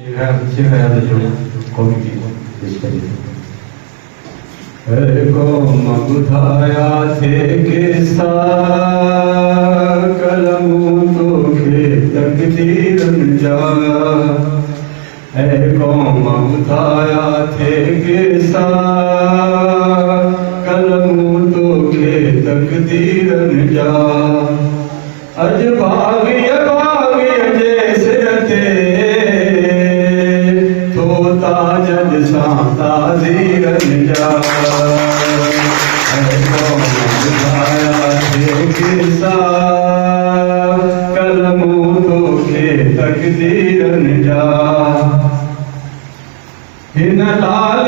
शिकायत जो कौन की इसके लिए कौम बुधाया थे किस्सा कलमों तो के तकदीर जा कौम बुधाया थे किस्सा कलमों तो के तकदीर जा अज भाग्य जैसे थे थोता जद सांता जीरन जा किसा कलमों तो के तकदीरन जा हिन लाल